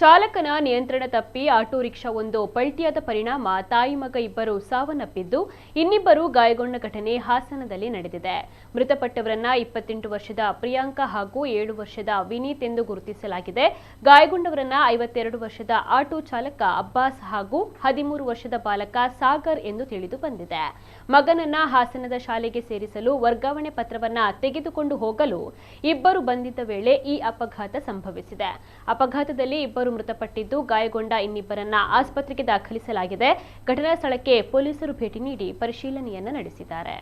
ಚಾಲಕನ ನಿಯಂತ್ರಣ ತಪ್ಪಿ ಆಟೋ ರಿಕ್ಷಾವೊಂದು ಪಲ್ಟಿಯಾದ ಪರಿಣಾಮ ತಾಯಿ ಮಗ ಇಬ್ಬರು ಸಾವನ್ನಪ್ಪಿದ್ದು ಇನ್ನಿಬ್ಬರು ಗಾಯಗೊಂಡ ಘಟನೆ ಹಾಸನದಲ್ಲಿ ನಡೆದಿದೆ. ಮೃತಪಟ್ಟವರನ್ನ 28 ವರ್ಷದ ಪ್ರಿಯಾಂಕಾ ಹಾಗೂ 7 ವರ್ಷದ ವಿನೀತ್ ಎಂದು ಗುರುತಿಸಲಾಗಿದೆ. ಗಾಯಗೊಂಡವರನ್ನ 52 ವರ್ಷದ ಆಟೋ ಚಾಲಕ ಅಬ್ಬಾಸ್ ಹಾಗೂ 13 ವರ್ಷದ ಬಾಲಕ ಸಾಗರ್ ಎಂದು ತಿಳಿದು ಬಂದಿದೆ. ಮಗನನ್ನ ಹಾಸನದ ಶಾಲೆಗೆ ಸೇರಿಸಲು ವರ್ಗಾವಣೆ ಪತ್ರವನ್ನ ತೆಗೆದುಕೊಂಡು ಹೋಗಲು ಇಬ್ಬರು ಬಂದಿದ್ದ ವೇಳೆ ಈ ಅಪಘಾತ ಸಂಭವಿಸಿದೆ. ಅಪಘಾತದಲ್ಲಿ ಇಬ್ಬರು ಮೃತಪಟ್ಟಿದ್ದು ಗಾಯಗೊಂಡ ಇನ್ನಿಬ್ಬರನ್ನ ಆಸ್ಪತ್ರೆಗೆ ದಾಖಲಿಸಲಾಗಿದೆ. ಘಟನಾ ಸ್ಥಳಕ್ಕೆ ಪೊಲೀಸರು ಭೇಟಿ ನೀಡಿ ಪರಿಶೀಲನೆಯನ್ನ ನಡೆಸಿದ್ದಾರೆ.